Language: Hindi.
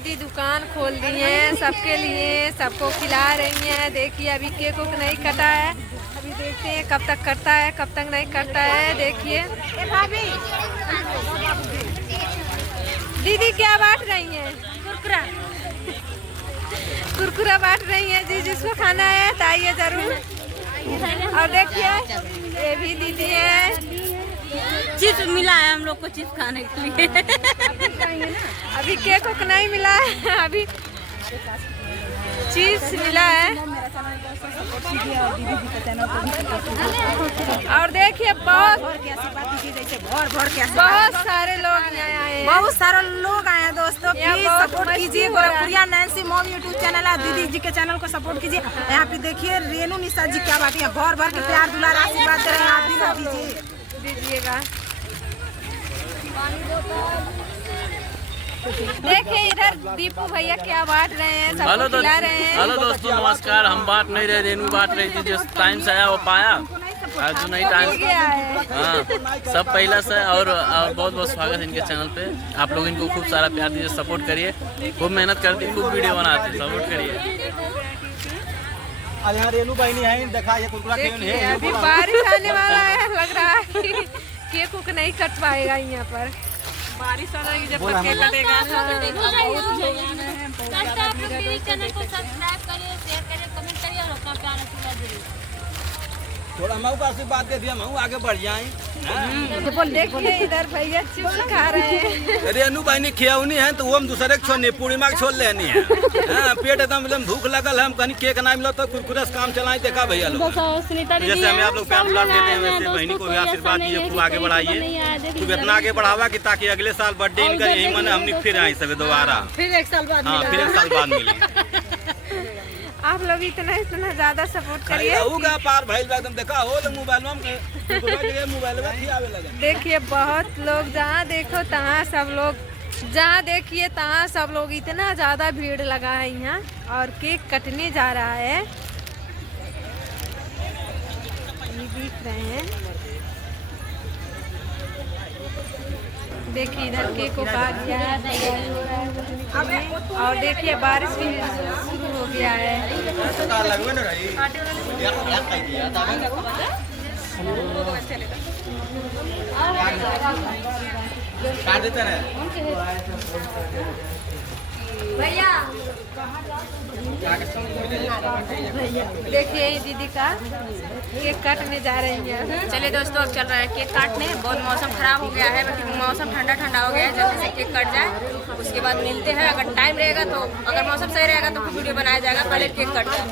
दीदी दुकान खोल दी है सबके लिए, सबको खिला रही हैं। देखिए अभी केक को नहीं कटा है, अभी देखते हैं कब तक कटता है कब तक नहीं कटता है। देखिए दीदी क्या बांट रही हैं? कुरकुरा कुरकुरा बांट रही हैं जी, जिसको खाना है तो आइए जरूर। और देखिए ये भी दीदी है, चिप्स मिला है हम लोग को चिप्स खाने के लिए। अभी केक को नहीं मिला है, अभी चिप्स मिला है। और देखिए बहुत सारे लोग आए हैं, बहुत सारे लोग आए हैं दोस्तों। प्लीज सपोर्ट कीजिए गोरखपुरिया नैन्सी मॉम यूट्यूब चैनल है, दीदी जी के चैनल को सपोर्ट कीजिए। यहाँ पे देखिए रेनू निशा जी क्या बात है, भर भर के प्यार दुलार आशीर्वाद दे रहे हैं, आप भी दीजिएगा। देखिए इधर दीपू भैया क्या बांट रहे हैं, सबको खिला रहे हैं। हेलो दोस्तों नमस्कार। हम बांट नहीं रहे, रेनू बांट रही थी, जिस टाइम से आया वो पाया, जो नहीं टाइम हाँ सब पहला से। और बहुत बहुत स्वागत है इनके चैनल पे। आप लोग इनको खूब सारा प्यार दीजिए, सपोर्ट करिए, खूब मेहनत करती है, खूब वीडियो बनाती है, सपोर्ट करिए। आज यहाँ रेनू बहनी है, देखा ये कुरकुरा देखिए अभी बारिश आने वाला है, लग रहा है कि केक उक नहीं कट पाएगा यहाँ पर। बारिश आ रही है, जब तक केक कटेगा। आप लोग मेरे चैनल को सब्सक्राइब करिए, शेयर करिए, कमेंट करिए और अपना प्यार आशीर्वाद दीजिए। थोड़ा मऊ का आशीर्वाद दे दिया, मऊ आगे बढ़ जाए। देखिए इधर भैया चिप्स खा रहे हैं। रेनू बहनी खियौनी है तो वो हम दूसरे के छोड़नी, पूर्णिमा के छोड़ लेनी है। पेट एकदम भूख लगल है, हम कहीं केक ना मिला तो कुरकुरे से काम चलाए। देखा भैया लोग, जैसे हमें आप लोग प्यार दुलार देते हैं वैसे बहनी को भी आशीर्वाद दीजिए, खूब आगे बढ़ाइए, खूब इतना आगे बढ़ावा कि ताकि अगले साल बर्थडे इनका यही मन हमने फिर आई सब दोबारा, फिर एक साल बाद हाँ फिर एक साल बाद मिले। आप लोग इतना ज्यादा सपोर्ट करिए। पार भाई एकदम देखा हो मोबाइल में। देखिए बहुत लोग, जहाँ देखो तहाँ सब लोग, जहाँ देखिए तहाँ सब लोग, इतना ज्यादा भीड़ लगा है यहाँ। और केक कटने जा रहा है, ये दिख रहे हैं। देखिए इधर केक को काट दिया है और देखिए बारिश भी शुरू हो गया है। भैया देखिए दीदी का केक काटने जा रही है। चलिए दोस्तों अब चल रहा है केक काटने। बहुत मौसम खराब हो गया है, बाकी मौसम ठंडा ठंडा हो गया है, जल्दी से केक कट जाए उसके बाद मिलते हैं। अगर टाइम रहेगा तो, अगर मौसम सही रहेगा तो वीडियो बनाया जाएगा, पहले केक कट जाए।